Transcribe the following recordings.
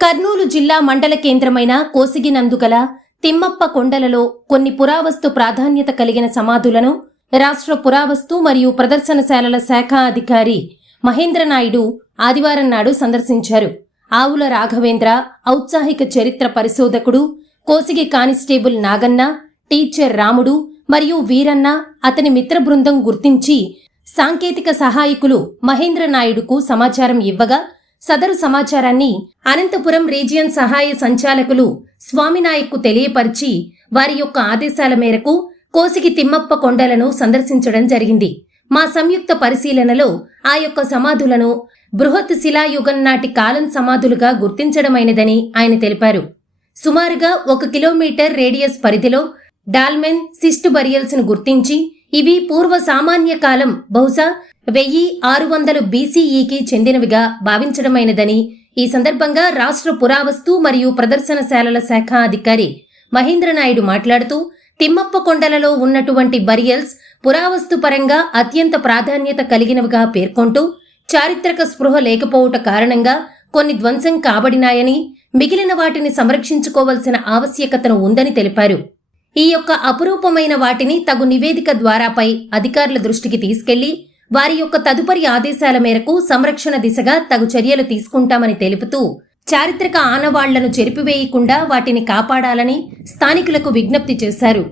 కర్నూలు జిల్లా మండల కేంద్రమైన కోసిగినందుగల తిమ్మప్ప కొండలలో కొన్ని పురావస్తు ప్రాధాన్యత కలిగిన సమాధులను రాష్ట్ర పురావస్తు మరియు ప్రదర్శనశాలల శాఖ అధికారి మహేంద్రనాయుడు ఆదివారం నాడు సందర్శించారు. ఆవుల రాఘవేంద్ర ఔత్సాహిక చరిత్ర పరిశోధకుడు కోసిగి కానిస్టేబుల్ నాగన్న టీచర్ రాముడు మరియు వీరన్న అతని మిత్ర బృందం గుర్తించి సాంకేతిక సహాయకులు మహేంద్రనాయుడుకు సమాచారం ఇవ్వగా సదరు సమాచారాన్ని అనంతపురం రీజియన్ సహాయ సంచాలకులు స్వామినాయక్కు తెలియపరిచి వారి యొక్క ఆదేశాల మేరకు కోసికి తిమ్మప్ప కొండలను సందర్శించడం జరిగింది. మా సంయుక్త పరిశీలనలో ఆ యొక్క సమాధులను బృహత్ శిలాయుగం నాటి కాలం సమాధులుగా గుర్తించడమైనదని ఆయన తెలిపారు. సుమారుగా ఒక కిలోమీటర్ రేడియస్ పరిధిలో డాల్మెన్ సిస్టు బరియల్స్ను గుర్తించి ఇవి పూర్వ సామాన్య కాలం బహుశా వెయ్యి ఆరు వందలు బీసీఈకి చెందినవిగా భావించడమైనదని ఈ సందర్భంగా రాష్ట్ర పురావస్తు మరియు ప్రదర్శనశాలల శాఖ అధికారి మహేంద్రనాయుడు మాట్లాడుతూ తిమ్మప్ప కొండలలో ఉన్నటువంటి బరియల్స్ పురావస్తు పరంగా అత్యంత ప్రాధాన్యత కలిగినవిగా పేర్కొంటూ చారిత్రక స్పృహ లేకపోవుట కారణంగా కొన్ని ధ్వంసం కాబడినాయని మిగిలిన వాటిని సంరక్షించుకోవలసిన ఆవశ్యకతను ఉందని తెలిపారు. ఈ యొక్క అపురూపమైన వాటిని తగు నివేదిక ద్వారాపై అధికారుల దృష్టికి తీసుకెళ్ళి వారి యొక్క తదుపరి ఆదేశాల మేరకు సంరక్షణ దిశగా తగు చర్యలు తీసుకుంటామని తెలుపుతూ చారిత్రక ఆనవాళ్ళను చెరిపివేయకుండా వాటిని కాపాడాలని స్థానికులకు విజ్ఞప్తి చేశారు.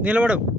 నిలబడవు.